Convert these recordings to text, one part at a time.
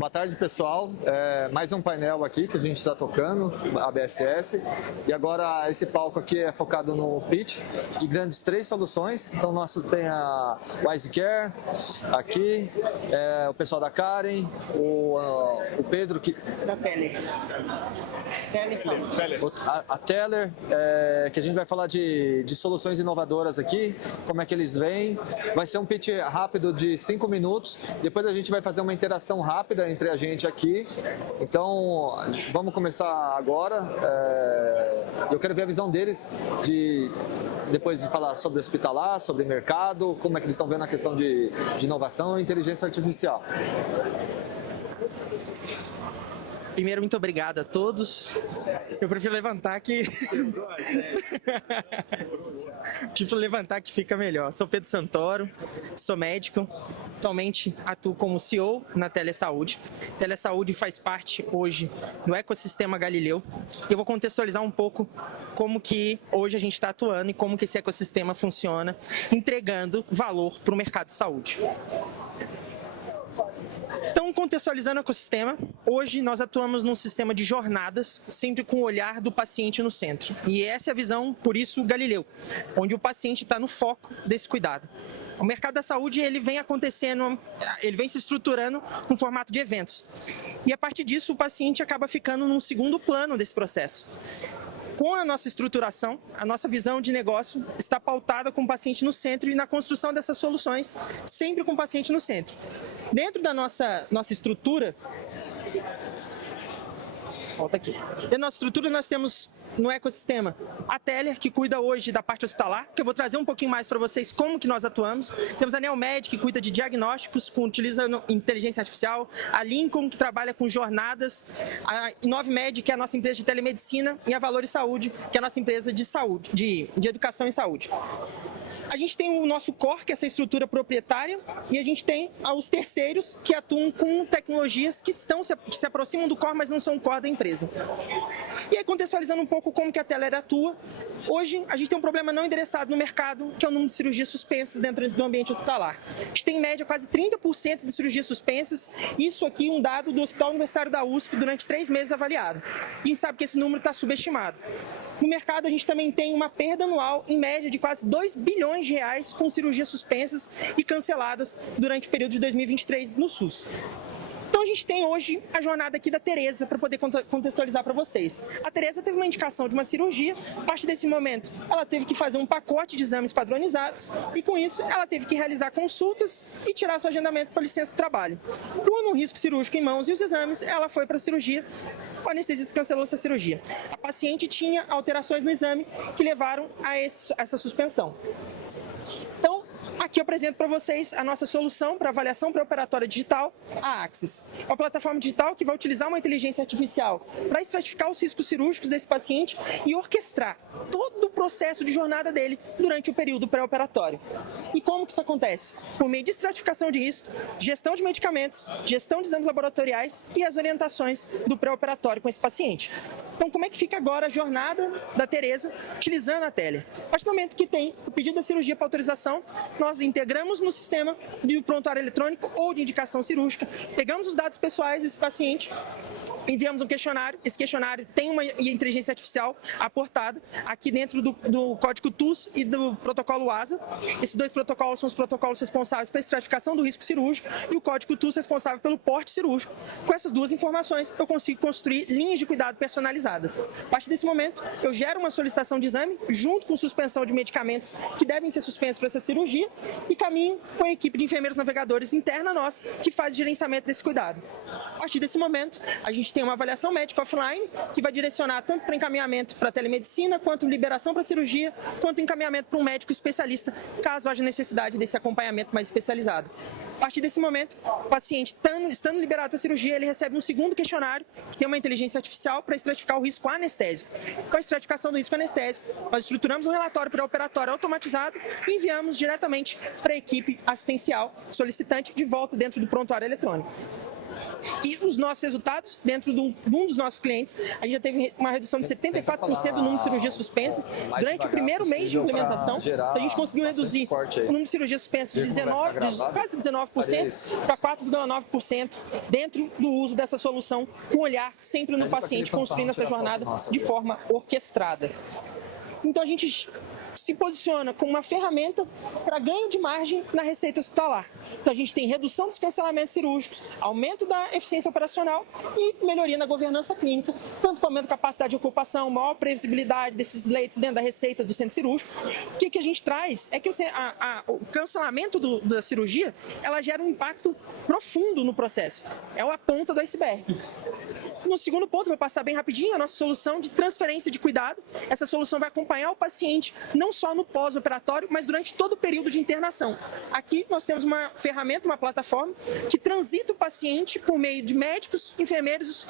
Boa tarde, pessoal. Mais um painel aqui que a gente está tocando, a BSS. E agora esse palco aqui é focado no pitch de grandes 3 soluções. Então, nosso tem a WiseCare aqui, o pessoal da Karen, o Pedro que... Da Teller. A Teller, que a gente vai falar de soluções inovadoras aqui, como é que eles vêm. Vai ser um pitch rápido de 5 minutos. Depois a gente vai fazer uma interação rápida entre a gente aqui. Então, vamos começar agora. Eu quero ver a visão deles depois de falar sobre hospitalar, sobre mercado, como é que eles estão vendo a questão de inovação e inteligência artificial. Primeiro, muito obrigado a todos. Eu prefiro levantar que... que fica melhor. Sou Pedro Santoro, sou médico. Atualmente atuo como CEO na Telesaúde. Telesaúde faz parte hoje do ecossistema Galileu. Eu vou contextualizar um pouco como que hoje a gente está atuando e como que esse ecossistema funciona, entregando valor para o mercado de saúde. Então, contextualizando o ecossistema, hoje nós atuamos num sistema de jornadas, sempre com o olhar do paciente no centro. E essa é a visão, por isso, Galileu, onde o paciente está no foco desse cuidado. O mercado da saúde ele vem acontecendo, ele vem se estruturando no formato de eventos. E a partir disso, o paciente acaba ficando num segundo plano desse processo. Com a nossa estruturação, a nossa visão de negócio está pautada com o paciente no centro e na construção dessas soluções, sempre com o paciente no centro. Dentro da nossa estrutura, volta aqui. Dentro da nossa estrutura nós temos no ecossistema a Teller, que cuida hoje da parte hospitalar, que eu vou trazer um pouquinho mais para vocês como que nós atuamos. Temos a Neomed, que cuida de diagnósticos, utilizando inteligência artificial, a Lincoln, que trabalha com jornadas, a InnovMed, que é a nossa empresa de telemedicina, e a Valores Saúde, que é a nossa empresa de saúde, de educação e saúde. A gente tem o nosso core, que é essa estrutura proprietária, e a gente tem os terceiros que atuam com tecnologias que se aproximam do core, mas não são o core da empresa. E aí, contextualizando um pouco como que a Teller atua, hoje a gente tem um problema não endereçado no mercado, que é o número de cirurgias suspensas dentro do ambiente hospitalar. A gente tem, em média, quase 30% de cirurgias suspensas, isso aqui um dado do Hospital Universitário da USP durante 3 meses avaliado. A gente sabe que esse número está subestimado. No mercado, a gente também tem uma perda anual, em média, de quase 2 bilhões de reais com cirurgias suspensas e canceladas durante o período de 2023 no SUS. Então a gente tem hoje a jornada aqui da Tereza para poder contextualizar para vocês. A Tereza teve uma indicação de uma cirurgia, a partir desse momento ela teve que fazer um pacote de exames padronizados e com isso ela teve que realizar consultas e tirar seu agendamento para licença do trabalho. Com um risco cirúrgico em mãos e os exames, ela foi para a cirurgia, o anestesista cancelou essa cirurgia. A paciente tinha alterações no exame que levaram a essa suspensão. Então, aqui eu apresento para vocês a nossa solução para avaliação pré-operatória digital, a Axis. É uma plataforma digital que vai utilizar uma inteligência artificial para estratificar os riscos cirúrgicos desse paciente e orquestrar todo o processo de jornada dele durante o período pré-operatório. E como que isso acontece? Por meio de estratificação de risco, gestão de medicamentos, gestão de exames laboratoriais e as orientações do pré-operatório com esse paciente. Então, como é que fica agora a jornada da Tereza utilizando a Teller? A partir do momento que tem o pedido da cirurgia para autorização, nós integramos no sistema de prontuário eletrônico ou de indicação cirúrgica, pegamos os dados pessoais desse paciente, enviamos um questionário, esse questionário tem uma inteligência artificial aportada aqui dentro do código TUS e do protocolo ASA. Esses 2 protocolos são os protocolos responsáveis pela estratificação do risco cirúrgico e o código TUS responsável pelo porte cirúrgico. Com essas 2 informações, eu consigo construir linhas de cuidado personalizadas. A partir desse momento, eu gero uma solicitação de exame junto com suspensão de medicamentos que devem ser suspensos para essa cirurgia e caminho com a equipe de enfermeiros navegadores interna nossa que faz o gerenciamento desse cuidado. A partir desse momento, a gente tem uma avaliação médica offline que vai direcionar tanto para encaminhamento para telemedicina, quanto liberação para cirurgia, quanto encaminhamento para um médico especialista, caso haja necessidade desse acompanhamento mais especializado. A partir desse momento, o paciente, estando liberado para a cirurgia, ele recebe um segundo questionário, que tem uma inteligência artificial para estratificar o risco anestésico. Com a estratificação do risco anestésico, nós estruturamos um relatório pré-operatório automatizado e enviamos diretamente para a equipe assistencial solicitante de volta dentro do prontuário eletrônico. E os nossos resultados, dentro de um dos nossos clientes, a gente já teve uma redução de 74% do número de cirurgias suspensas durante o primeiro mês de implementação. Então, a gente conseguiu reduzir o número de cirurgias suspensas de quase 19% para 4,9% dentro do uso dessa solução, com olhar sempre no paciente, construindo essa jornada de forma orquestrada. Então, a gente se posiciona como uma ferramenta para ganho de margem na receita hospitalar. Então, a gente tem redução dos cancelamentos cirúrgicos, aumento da eficiência operacional e melhoria na governança clínica, tanto com aumento da capacidade de ocupação, maior previsibilidade desses leitos dentro da receita do centro cirúrgico. O que a gente traz é que o cancelamento da cirurgia, ela gera um impacto profundo no processo. É a ponta do iceberg. No segundo ponto, vou passar bem rapidinho, a nossa solução de transferência de cuidado. Essa solução vai acompanhar o paciente não só no pós-operatório, mas durante todo o período de internação. Aqui nós temos uma ferramenta, uma plataforma, que transita o paciente por meio de médicos, enfermeiros,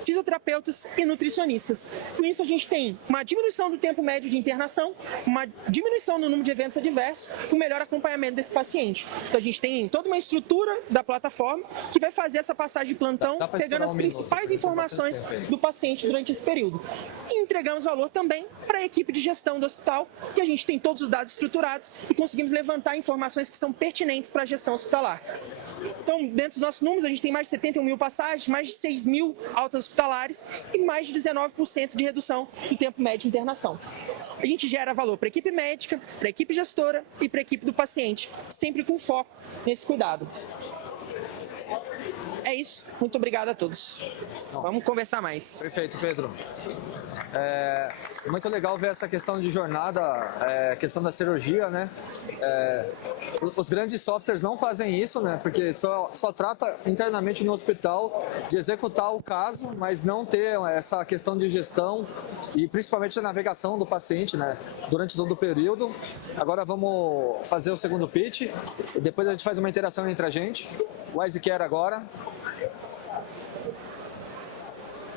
fisioterapeutas e nutricionistas. Com isso, a gente tem uma diminuição do tempo médio de internação, uma diminuição no número de eventos adversos, um melhor acompanhamento desse paciente. Então, a gente tem toda uma estrutura da plataforma que vai fazer essa passagem de plantão, pegando as principais informações do paciente durante esse período. E entregamos valor também para a equipe de gestão do hospital, que a gente tem todos os dados estruturados e conseguimos levantar informações que são pertinentes para a gestão hospitalar. Então, dentro dos nossos números, a gente tem mais de 71 mil passagens, mais de 6 mil altas hospitalares e mais de 19% de redução do tempo médio de internação. A gente gera valor para a equipe médica, para a equipe gestora e para a equipe do paciente, sempre com foco nesse cuidado. É isso. Muito obrigado a todos. Vamos conversar mais. Perfeito, Pedro. É muito legal ver essa questão de jornada, questão da cirurgia, né? Os grandes softwares não fazem isso, né? Porque só trata internamente no hospital de executar o caso, mas não ter essa questão de gestão e principalmente a navegação do paciente, né? Durante todo o período. Agora vamos fazer o segundo pitch e depois a gente faz uma interação entre a gente. O WiseCare agora.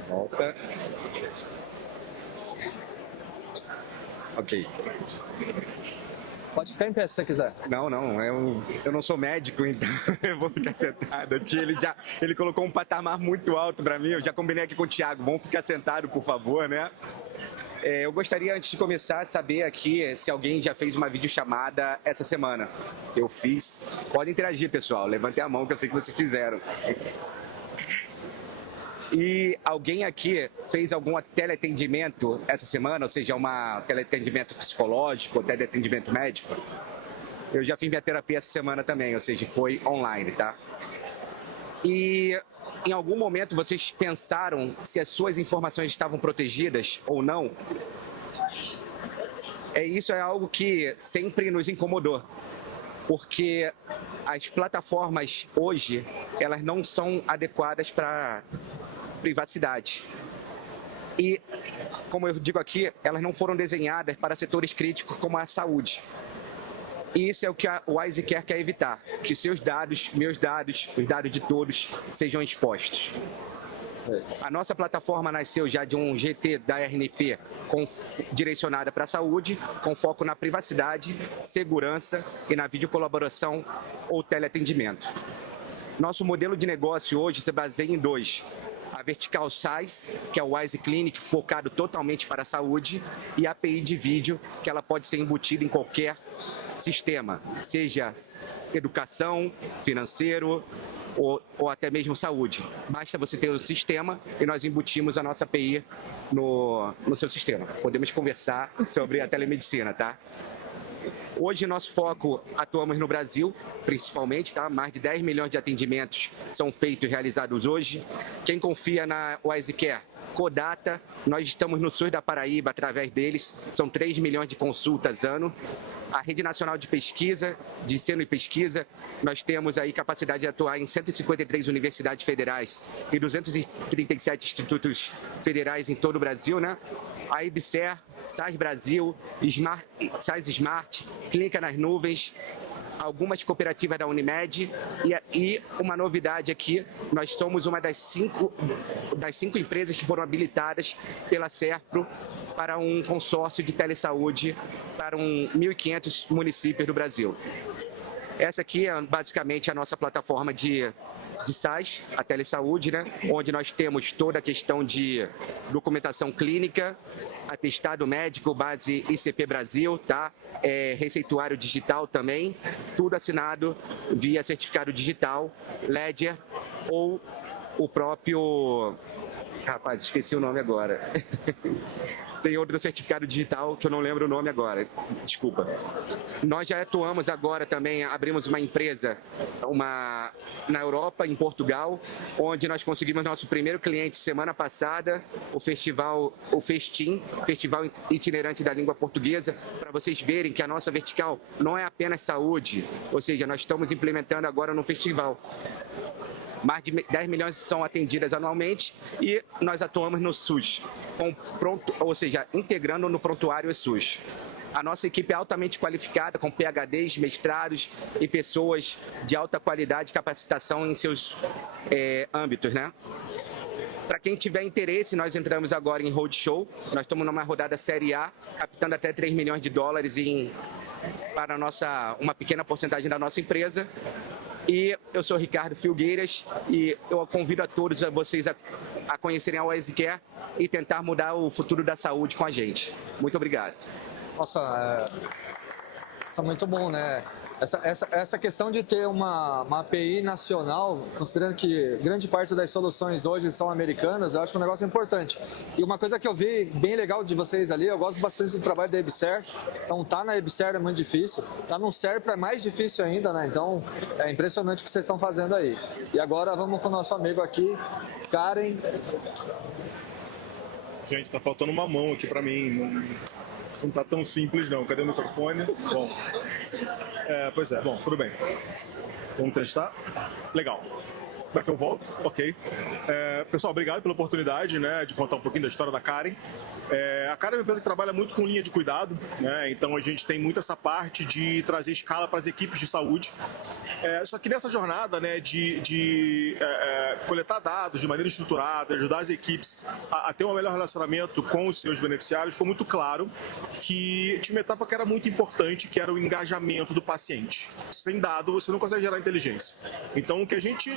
Volta. Ok. Pode ficar em pé se você quiser. Não, eu não sou médico, então eu vou ficar sentado aqui. Ele colocou um patamar muito alto para mim, eu já combinei aqui com o Thiago, vamos ficar sentado, por favor, né? Eu gostaria, antes de começar, saber aqui se alguém já fez uma videochamada essa semana. Eu fiz. Pode interagir, pessoal, levantem a mão que eu sei que vocês fizeram. E alguém aqui fez algum teleatendimento essa semana, ou seja, um teleatendimento psicológico ou teleatendimento médico? Eu já fiz minha terapia essa semana também, ou seja, foi online, tá? E em algum momento vocês pensaram se as suas informações estavam protegidas ou não? Isso é algo que sempre nos incomodou, porque as plataformas hoje, elas não são adequadas para privacidade. E, como eu digo aqui, elas não foram desenhadas para setores críticos como a saúde. E isso é o que o WiseCare quer evitar, que seus dados, meus dados, os dados de todos sejam expostos. A nossa plataforma nasceu já de um GT da RNP direcionada para a saúde, com foco na privacidade, segurança e na videocolaboração ou teleatendimento. Nosso modelo de negócio hoje se baseia em dois. A Vertical SaaS, que é o Wise Clinic, focado totalmente para a saúde, e a API de vídeo, que ela pode ser embutida em qualquer sistema, seja educação, financeiro ou até mesmo saúde. Basta você ter o sistema e nós embutimos a nossa API no seu sistema. Podemos conversar sobre a telemedicina, tá? Hoje, nosso foco, atuamos no Brasil, principalmente, tá? Mais de 10 milhões de atendimentos são feitos e realizados hoje. Quem confia na WiseCare, Codata, nós estamos no sul da Paraíba, através deles, são 3 milhões de consultas ano. A Rede Nacional de Pesquisa, de Ensino e Pesquisa, nós temos aí capacidade de atuar em 153 universidades federais e 237 institutos federais em todo o Brasil, né? A IBSER, SAS Brasil, SAS Smart, Clínica nas Nuvens, algumas cooperativas da Unimed e uma novidade aqui, nós somos uma das cinco empresas que foram habilitadas pela SERPRO para um consórcio de telesaúde para 1.500 municípios do Brasil. Essa aqui é basicamente a nossa plataforma de de SaaS, a Telesaúde, né? Onde nós temos toda a questão de documentação clínica, atestado médico, base ICP Brasil, tá? Receituário digital também, tudo assinado via certificado digital, Ledger ou o próprio... Rapaz, esqueci o nome agora. Tem outro certificado digital que eu não lembro o nome agora. Desculpa. Nós já atuamos agora também, abrimos uma empresa na Europa, em Portugal, onde nós conseguimos nosso primeiro cliente semana passada, o Festim, Festival Itinerante da Língua Portuguesa, para vocês verem que a nossa vertical não é apenas saúde, ou seja, nós estamos implementando agora no festival. Mais de 10 milhões são atendidas anualmente e nós atuamos no SUS, ou seja, integrando no prontuário SUS. A nossa equipe é altamente qualificada, com PhDs, mestrados e pessoas de alta qualidade e capacitação em seus âmbitos, né? Para quem tiver interesse, nós entramos agora em roadshow. Nós estamos numa rodada Série A, captando até 3 milhões de dólares para uma pequena porcentagem da nossa empresa. E eu sou Ricardo Filgueiras e eu convido a todos vocês a conhecerem a OASICare e tentar mudar o futuro da saúde com a gente. Muito obrigado. Nossa, isso é muito bom, né? Essa questão de ter uma API nacional, considerando que grande parte das soluções hoje são americanas, eu acho que é um negócio importante. E uma coisa que eu vi bem legal de vocês ali, eu gosto bastante do trabalho da EBSER. Então, tá na EBSER é muito difícil, tá no SERPRA é mais difícil ainda, né? Então, é impressionante o que vocês estão fazendo aí. E agora vamos com o nosso amigo aqui, Karen. Gente, tá faltando uma mão aqui pra mim. Não tá tão simples não. Cadê o microfone? Bom. Pois é, bom, tudo bem. Vamos testar? Legal. Como é que eu volto? Ok. Pessoal, obrigado pela oportunidade, né, de contar um pouquinho da história da Karen. A Karen é uma empresa que trabalha muito com linha de cuidado, né? Então a gente tem muito essa parte de trazer escala para as equipes de saúde. Só que nessa jornada, né, de coletar dados de maneira estruturada, ajudar as equipes a ter um melhor relacionamento com os seus beneficiários, ficou muito claro que tinha uma etapa que era muito importante, que era o engajamento do paciente. Sem dado, você não consegue gerar inteligência. Então o que a gente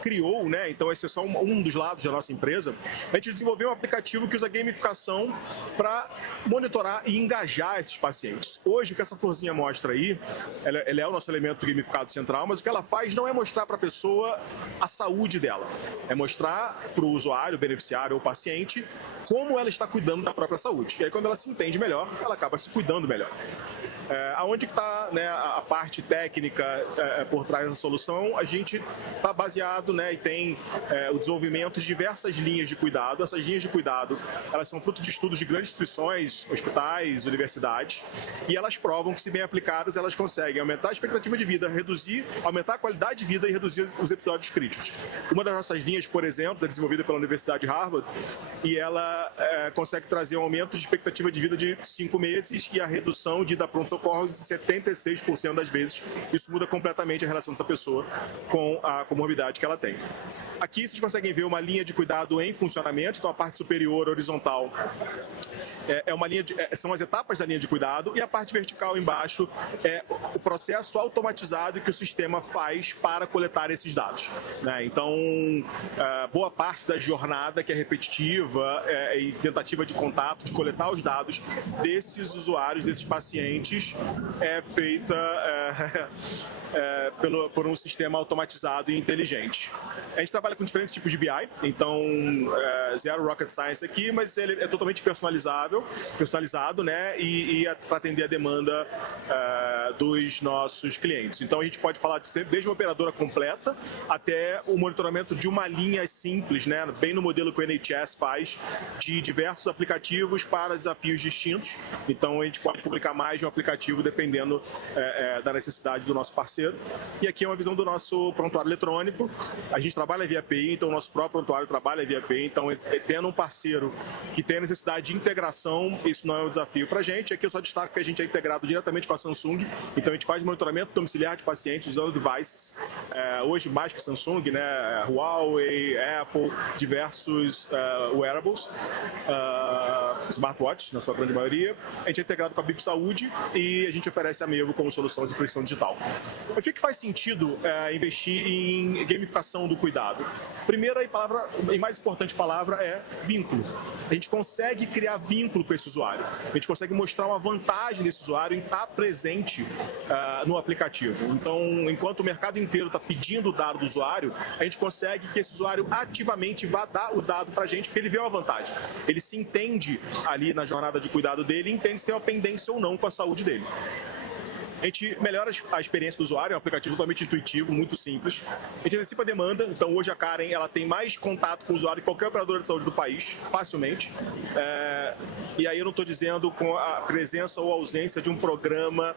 criou, né, então esse é só um dos lados da nossa empresa, a gente desenvolveu um aplicativo que usa gamificação para monitorar e engajar esses pacientes. Hoje, o que essa florzinha mostra aí, ela é o nosso elemento gamificado central, mas o que ela faz não é mostrar para a pessoa a saúde dela, é mostrar para o usuário, beneficiário ou paciente como ela está cuidando da própria saúde. E aí, quando ela se entende melhor, ela acaba se cuidando melhor. Aonde que está, né, a parte técnica por trás da solução? A gente está baseado, né, e tem o desenvolvimento de diversas linhas de cuidado. Essas linhas de cuidado, elas são fruto de estudos de grandes instituições, hospitais, universidades, e elas provam que, se bem aplicadas, elas conseguem aumentar a expectativa de vida, aumentar a qualidade de vida e reduzir os episódios críticos. Uma das nossas linhas, por exemplo, é desenvolvida pela Universidade de Harvard, e ela consegue trazer um aumento de expectativa de vida de 5 meses e a redução de dar pronto-socorros em 76% das vezes. Isso muda completamente a relação dessa pessoa com a comorbidade que ela tem. Aqui vocês conseguem ver uma linha de cuidado em funcionamento, então a parte superior, horizontal, são as etapas da linha de cuidado, e a parte vertical embaixo é o processo automatizado que o sistema faz para coletar esses dados, né? Então, boa parte da jornada, que é repetitiva e tentativa de contato, de coletar os dados desses usuários, desses pacientes, é feita por um sistema automatizado e inteligente. A gente trabalha com diferentes tipos de BI, então zero rocket science aqui, mas ele é totalmente personalizado, né, e para atender a demanda dos nossos clientes. Então a gente pode falar desde uma operadora completa até o monitoramento de uma linha simples, né, bem no modelo que o NHS faz, de diversos aplicativos para desafios distintos. Então a gente pode publicar mais de um aplicativo dependendo da necessidade do nosso parceiro. E aqui é uma visão do nosso prontuário eletrônico. A gente trabalha via API, então o nosso próprio prontuário trabalha via API. Então, tendo um parceiro que tem a necessidade de integração, isso não é um desafio para a gente. Aqui eu só destaco que a gente é integrado diretamente com a Samsung. Então, a gente faz monitoramento domiciliar de pacientes usando devices. Hoje, mais que Samsung, né? Huawei, Apple, diversos wearables. smartwatches, na sua grande maioria. A gente é integrado com a BIP Saúde e a gente oferece a Mevo como solução de prescrição digital. Eu acho que faz sentido investir em gamificação do cuidado. Primeira e mais importante palavra é vínculo. A gente consegue criar vínculo com esse usuário. A gente consegue mostrar uma vantagem desse usuário em estar presente no aplicativo. Então, enquanto o mercado inteiro está pedindo o dado do usuário, a gente consegue que esse usuário ativamente vá dar o dado para a gente, porque ele vê uma vantagem. Ele se entende ali na jornada de cuidado dele, entende se tem uma pendência ou não com a saúde dele. A gente melhora a experiência do usuário, é um aplicativo totalmente intuitivo, muito simples. A gente antecipa a demanda, então hoje a Karen ela tem mais contato com o usuário que qualquer operadora de saúde do país, facilmente. E aí eu não estou dizendo com a presença ou ausência de um programa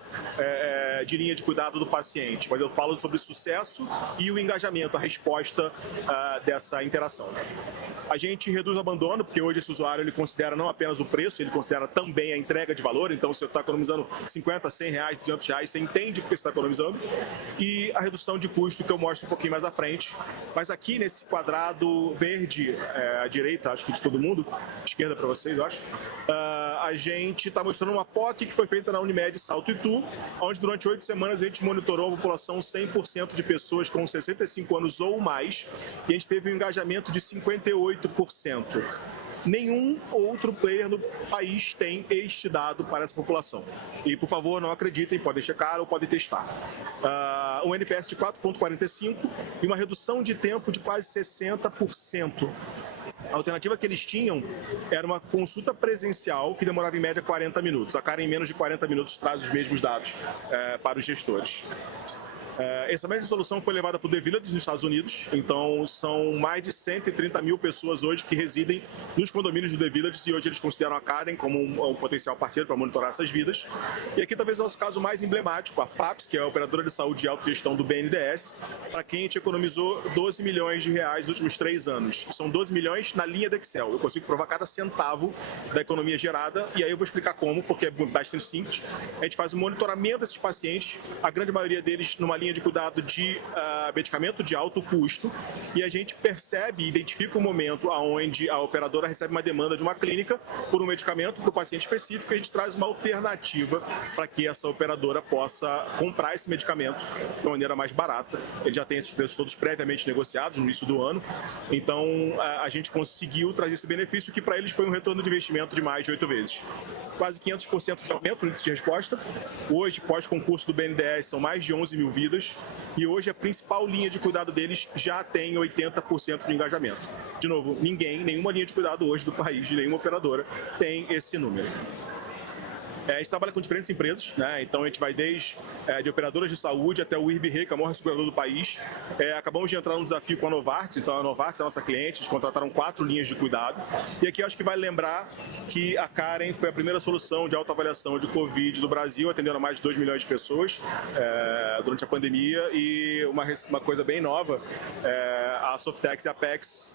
de linha de cuidado do paciente, mas eu falo sobre o sucesso e o engajamento, a resposta dessa interação. A gente reduz o abandono, porque hoje esse usuário ele considera não apenas o preço, ele considera também a entrega de valor. Então, se você está economizando 50, 100 reais, 200 reais, você entende porque você está economizando. E a redução de custo, que eu mostro um pouquinho mais à frente. Mas aqui nesse quadrado verde, à direita, acho que de todo mundo, esquerda para vocês, eu acho, a gente está mostrando uma POC que foi feita na Unimed Salto Itu, onde durante 8 semanas a gente monitorou a população 100% de pessoas com 65 anos ou mais, e a gente teve um engajamento de 58%. Nenhum outro player no país tem este dado para essa população. E, por favor, não acreditem, podem checar ou podem testar. Um NPS de 4,45 e uma redução de tempo de quase 60%. A alternativa que eles tinham era uma consulta presencial que demorava em média 40 minutos. A Karen, em menos de 40 minutos, traz os mesmos dados para os gestores. Essa mesma solução foi levada para o The Village nos Estados Unidos, então são mais de 130 mil pessoas hoje que residem nos condomínios do The Village e hoje eles consideram a Karen como um potencial parceiro para monitorar essas vidas. E aqui talvez o nosso caso mais emblemático, a FAPS, que é a operadora de saúde e autogestão do BNDES, para quem a gente economizou 12 milhões de reais nos últimos 3 anos. São 12 milhões na linha do Excel, eu consigo provar cada centavo da economia gerada e aí eu vou explicar como, porque é bastante simples. A gente faz o monitoramento desses pacientes, a grande maioria deles numa linha de cuidado de medicamento de alto custo, e a gente percebe e identifica o momento onde a operadora recebe uma demanda de uma clínica por um medicamento para o paciente específico, e a gente traz uma alternativa para que essa operadora possa comprar esse medicamento de uma maneira mais barata. Ele já tem esses preços todos previamente negociados no início do ano, então a gente conseguiu trazer esse benefício que para eles foi um retorno de investimento de mais de 8 vezes. Quase 500% de aumento no índice de resposta. Hoje, pós-concurso do BNDES, são mais de 11 mil vidas. E hoje, a principal linha de cuidado deles já tem 80% de engajamento. De novo, nenhuma linha de cuidado hoje do país, de nenhuma operadora, tem esse número. A gente trabalha com diferentes empresas, né? Então a gente vai desde de operadoras de saúde até o IRB-RE, que é o maior segurador do país. Acabamos de entrar num desafio com a Novartis, então a Novartis é a nossa cliente, eles contrataram 4 linhas de cuidado. E aqui eu acho que vale lembrar que a Karen foi a primeira solução de autoavaliação de Covid do Brasil, atendendo a mais de 2 milhões de pessoas durante a pandemia. E uma coisa bem nova, a Softex e a Apex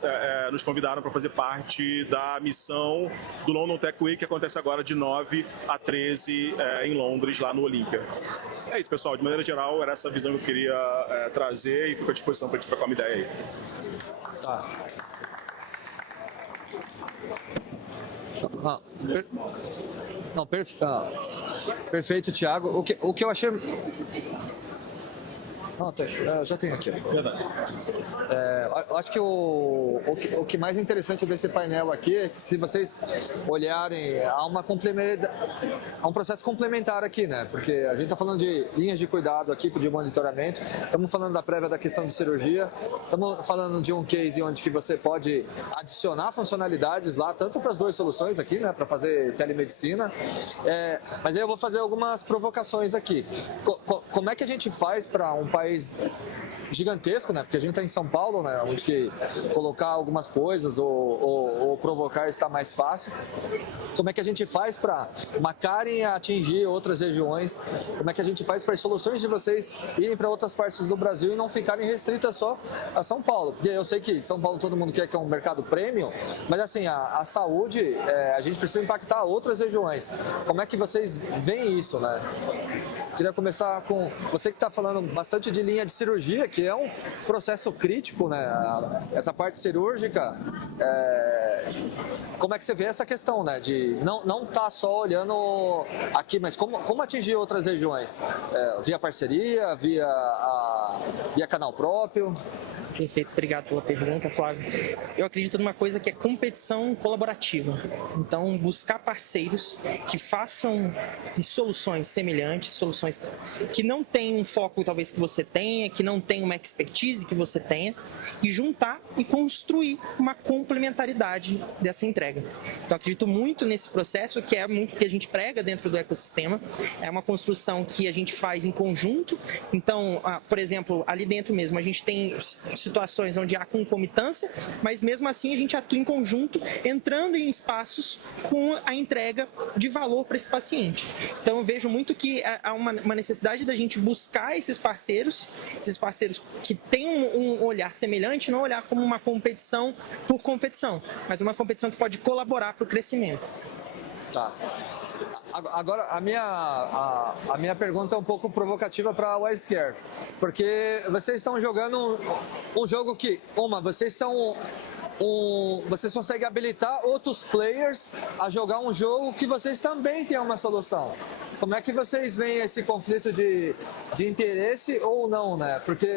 nos convidaram para fazer parte da missão do London Tech Week, que acontece agora de 9 a 13 em Londres, lá no Olímpia. É isso, pessoal. De maneira geral, era essa visão que eu queria trazer e fico à disposição para a gente trocar uma ideia aí. Tá. Perfeito, Thiago. O que eu achei... já tem aqui. Verdade. Eu acho que o que mais interessante desse painel aqui é que, se vocês olharem, há um processo complementar aqui, né? Porque a gente está falando de linhas de cuidado aqui, de monitoramento, estamos falando da prévia da questão de cirurgia, estamos falando de um case onde que você pode adicionar funcionalidades lá, tanto para as 2 soluções aqui, né? Para fazer telemedicina. Mas aí eu vou fazer algumas provocações aqui. Como é que a gente faz para um país gigantesco, né? Porque a gente está em São Paulo, né? Onde que colocar algumas coisas ou provocar está mais fácil. Como é que a gente faz para uma Karen atingir outras regiões? Como é que a gente faz para as soluções de vocês irem para outras partes do Brasil e não ficarem restritas só a São Paulo? Porque eu sei que São Paulo todo mundo quer que é um mercado premium, mas assim, a saúde, a gente precisa impactar outras regiões. Como é que vocês veem isso, né? Queria começar com você que está falando bastante de linha de cirurgia, que é um processo crítico, né? Essa parte cirúrgica, como é que você vê essa questão, né? De não tá só olhando aqui, mas como atingir outras regiões? Via parceria, via canal próprio? Perfeito, obrigado pela pergunta, Flávio. Eu acredito numa coisa que é competição colaborativa. Então, buscar parceiros que façam soluções semelhantes, soluções que não tenham um foco talvez que você tenha, que não tenham uma expertise que você tenha, e juntar e construir uma complementaridade dessa entrega. Então, acredito muito nesse processo, que é muito que a gente prega dentro do ecossistema. É uma construção que a gente faz em conjunto. Então, por exemplo, ali dentro mesmo, a gente tem situações onde há concomitância, mas mesmo assim a gente atua em conjunto, entrando em espaços com a entrega de valor para esse paciente. Então eu vejo muito que há uma necessidade da gente buscar esses parceiros que têm um olhar semelhante, não olhar como uma competição por competição, mas uma competição que pode colaborar para o crescimento. Tá. Agora, a minha pergunta é um pouco provocativa para a WiseCare, porque vocês estão jogando um jogo que, vocês conseguem habilitar outros players a jogar um jogo que vocês também têm uma solução. Como é que vocês veem esse conflito de interesse ou não, né? Porque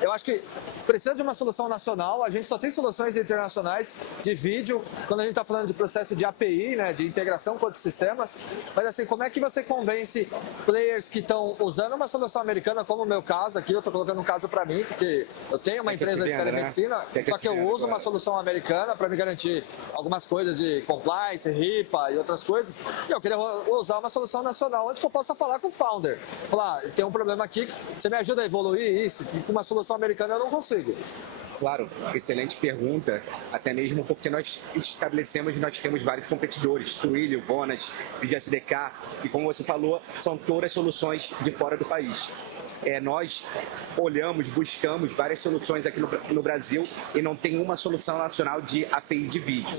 eu acho que precisa de uma solução nacional, a gente só tem soluções internacionais de vídeo, quando a gente está falando de processo de API, né, de integração com outros sistemas, mas assim, como é que você convence players que estão usando uma solução americana, como o meu caso aqui, eu estou colocando um caso para mim, porque eu tenho uma empresa de telemedicina, só que eu uso uma solução americana para me garantir algumas coisas de compliance, HIPAA e outras coisas, e eu queria usar uma solução nacional onde eu possa falar com o founder, falar, tem um problema aqui, você me ajuda a evoluir isso, e com uma solução americana eu não consigo. Claro, excelente pergunta, até mesmo porque nós temos vários competidores, Twilio, Vonage, VideoSDK, e como você falou, são todas soluções de fora do país. Nós buscamos várias soluções aqui no Brasil e não tem uma solução nacional de API de vídeo.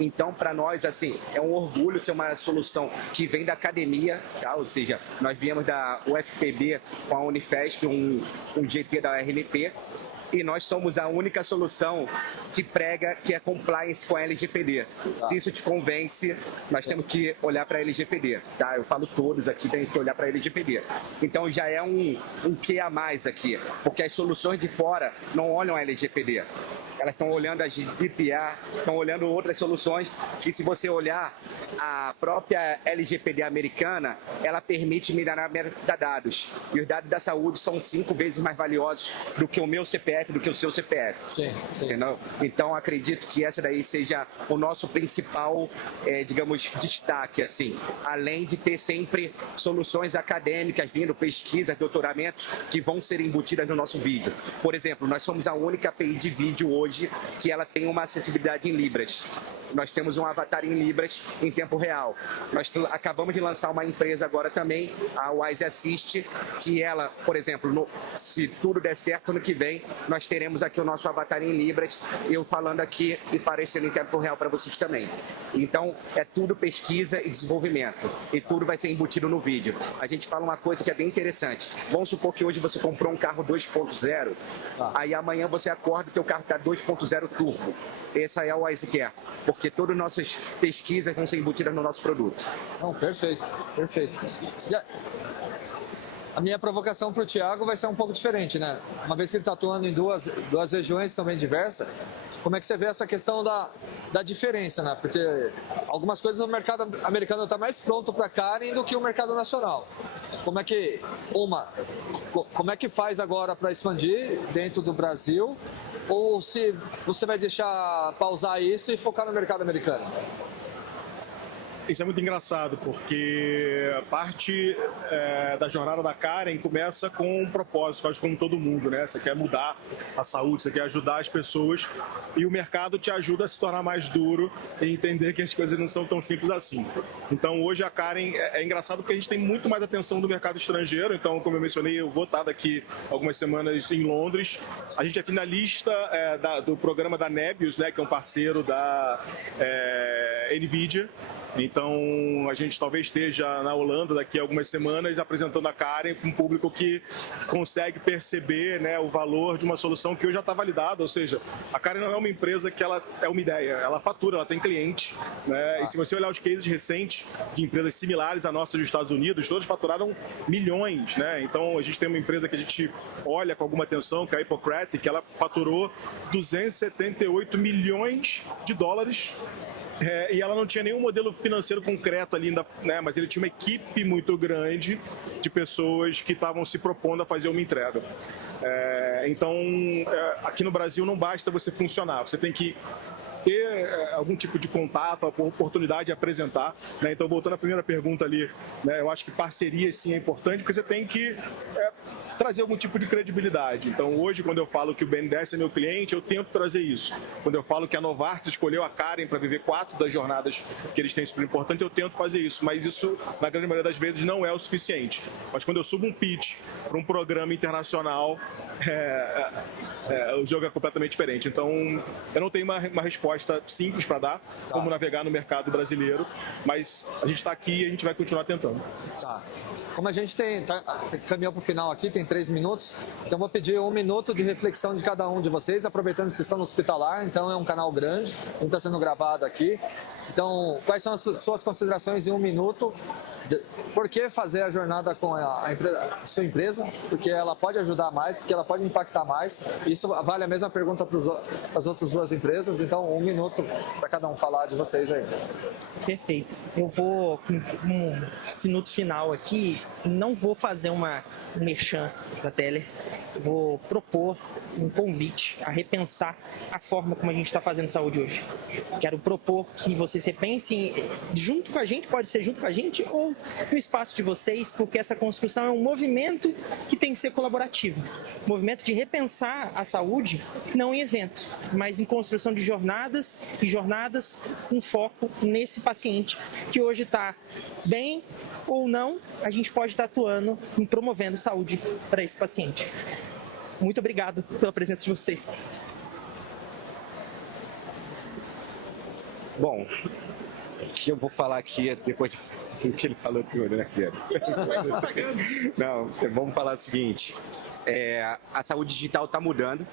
Então, para nós, assim, é um orgulho ser uma solução que vem da academia, tá? Ou seja, nós viemos da UFPB com a Unifesp, um GT da RNP, e nós somos a única solução que prega que é compliance com a LGPD. Se isso te convence, nós temos que olhar para a LGPD, tá? Eu falo todos aqui, tem que olhar para a LGPD. Então já é um que a mais aqui, porque as soluções de fora não olham a LGPD. Elas estão olhando as GDPR, estão olhando outras soluções que, se você olhar a própria LGPD americana, ela permite minerar metadados. E os dados da saúde são 5 vezes mais valiosos do que o meu CPF, do que o seu CPF. Sim, sim. Entendeu? Então, acredito que essa daí seja o nosso principal, destaque, assim. Além de ter sempre soluções acadêmicas vindo, pesquisas, doutoramentos, que vão ser embutidas no nosso vídeo. Por exemplo, nós somos a única API de vídeo hoje que ela tem uma acessibilidade em Libras. Nós temos um avatar em Libras em tempo real. Nós acabamos de lançar uma empresa agora também, a Wise Assist, que ela, por exemplo, se tudo der certo, no que vem, nós teremos aqui o nosso avatar em Libras, eu falando aqui e parecendo em tempo real para vocês também. Então, é tudo pesquisa e desenvolvimento. E tudo vai ser embutido no vídeo. A gente fala uma coisa que é bem interessante. Vamos supor que hoje você comprou um carro 2.0, aí amanhã você acorda e o teu carro está 2.0 turbo. Essa é a WiseCare, porque todas as nossas pesquisas vão ser embutidas no nosso produto. Não, perfeito, perfeito. A minha provocação para o Thiago vai ser um pouco diferente, né? Uma vez que ele está atuando em duas regiões que são bem diversas, como é que você vê essa questão da diferença, né? Porque algumas coisas o mercado americano está mais pronto para Karen do que o mercado nacional. Como é que faz agora para expandir dentro do Brasil? Ou se você vai deixar pausar isso e focar no mercado americano? Isso é muito engraçado, porque parte da jornada da Karen começa com um propósito, quase como todo mundo, né? Você quer mudar a saúde, você quer ajudar as pessoas, e o mercado te ajuda a se tornar mais duro e entender que as coisas não são tão simples assim. Então, hoje a Karen é engraçado porque a gente tem muito mais atenção do mercado estrangeiro. Então, como eu mencionei, eu vou estar daqui algumas semanas em Londres. A gente é finalista do programa da Nebius, né, que é um parceiro da NVIDIA. Então, a gente talvez esteja na Holanda daqui a algumas semanas apresentando a Karen para um público que consegue perceber, né, o valor de uma solução que hoje já está validada, ou seja, a Karen não é uma empresa que ela é uma ideia, ela fatura, ela tem cliente, né? E se você olhar os cases recentes de empresas similares à nossa dos Estados Unidos, todos faturaram milhões, né? Então, a gente tem uma empresa que a gente olha com alguma atenção, que é a Hippocratic, que ela faturou 278 milhões de dólares. E ela não tinha nenhum modelo financeiro concreto ali ainda, né? Mas ele tinha uma equipe muito grande de pessoas que estavam se propondo a fazer uma entrega. Então, aqui no Brasil não basta você funcionar, você tem que ter algum tipo de contato, oportunidade de apresentar, né? Então, voltando à primeira pergunta ali, né, eu acho que parceria sim é importante, porque você tem que trazer algum tipo de credibilidade. Então, hoje, quando eu falo que o BNDES é meu cliente, eu tento trazer isso. Quando eu falo que a Novartis escolheu a Karen para viver 4 das jornadas que eles têm super importante, eu tento fazer isso. Mas isso, na grande maioria das vezes, não é o suficiente. Mas quando eu subo um pitch para um programa internacional, o jogo é completamente diferente. Então, eu não tenho uma resposta simples para dar, como navegar no mercado brasileiro, mas a gente está aqui e a gente vai continuar tentando. Tá. Como a gente caminhou para o final aqui, tem 3 minutos, então vou pedir 1 minuto de reflexão de cada um de vocês, aproveitando que vocês estão no Hospitalar, então é um canal grande, não está sendo gravado aqui. Então, quais são as suas considerações em 1 minuto? Por que fazer a jornada com a sua empresa? Porque ela pode ajudar mais, porque ela pode impactar mais. Isso vale a mesma pergunta para as outras 2 empresas. Então, 1 minuto para cada um falar de vocês aí. Perfeito. Eu vou, com um minuto final aqui, não vou fazer um merchan da Teller. Vou propor um convite a repensar a forma como a gente está fazendo saúde hoje. Quero propor que vocês repensem junto com a gente, pode ser junto com a gente ou no espaço de vocês, porque essa construção é um movimento que tem que ser colaborativo. Movimento de repensar a saúde, não em evento, mas em construção de jornadas e jornadas com foco nesse paciente que hoje está bem ou não, a gente pode estar atuando em promovendo saúde para esse paciente. Muito obrigado pela presença de vocês. Bom, o que eu vou falar aqui depois do que ele falou tudo, né, Pedro? Não, vamos falar o seguinte, a saúde digital está mudando,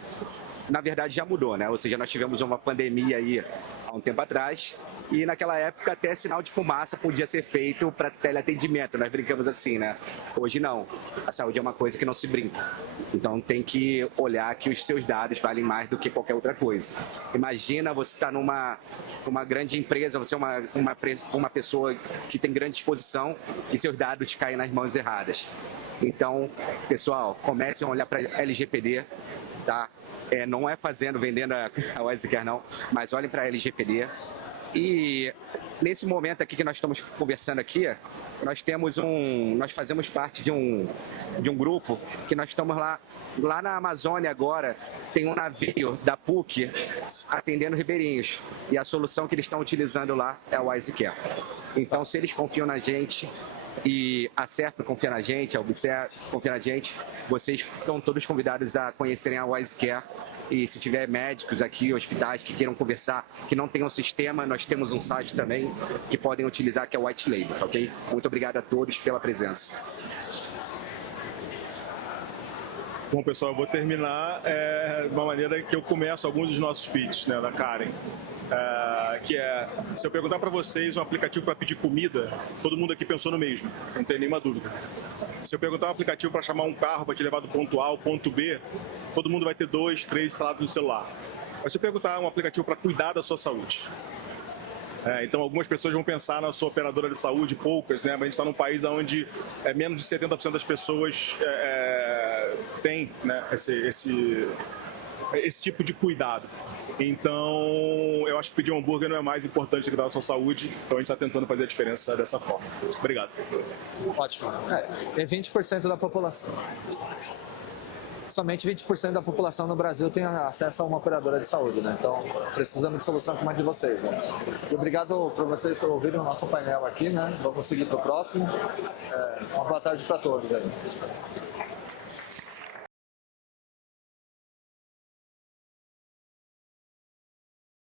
na verdade já mudou, né? Ou seja, nós tivemos uma pandemia aí há um tempo atrás, e naquela época até sinal de fumaça podia ser feito para teleatendimento, nós brincamos assim, né? Hoje não, a saúde é uma coisa que não se brinca, então tem que olhar que os seus dados valem mais do que qualquer outra coisa. Imagina você estar numa grande empresa, você é uma pessoa que tem grande exposição e seus dados caem nas mãos erradas. Então, pessoal, comecem a olhar para LGPD, tá? Não é vendendo a WiseCare não, mas olhem para a LGPD. E nesse momento aqui que nós estamos conversando aqui, nós fazemos parte de um grupo que nós estamos lá na Amazônia agora, tem um navio da PUC atendendo ribeirinhos, e a solução que eles estão utilizando lá é a WiseCare. Então, se eles confiam na gente, e a Serpa confia na gente, a Observe confia na gente, vocês estão todos convidados a conhecerem a WiseCare. E se tiver médicos aqui, hospitais que queiram conversar, que não tenham sistema, nós temos um site também que podem utilizar, que é o White Label, ok? Muito obrigado a todos pela presença. Bom, pessoal, eu vou terminar de uma maneira que eu começo alguns dos nossos pitches, né, da Karen. Que se eu perguntar para vocês um aplicativo para pedir comida, todo mundo aqui pensou no mesmo, não tem nenhuma dúvida. Se eu perguntar um aplicativo para chamar um carro para te levar do ponto A ao ponto B, todo mundo vai ter 2, 3 instalados no celular. Mas se eu perguntar um aplicativo para cuidar da sua saúde, então algumas pessoas vão pensar na sua operadora de saúde, poucas, né? Mas a gente está num país onde menos de 70% das pessoas têm, né, esse tipo de cuidado. Então, eu acho que pedir um hambúrguer não é mais importante que cuidar da sua saúde, então a gente está tentando fazer a diferença dessa forma. Obrigado. Ótimo. É 20% da população. Somente 20% da população no Brasil tem acesso a uma operadora de saúde, né? Então, precisamos de solução como a de vocês, né? E obrigado por vocês ouvirem o nosso painel aqui, né? Vamos seguir para o próximo. Uma boa tarde para todos aí.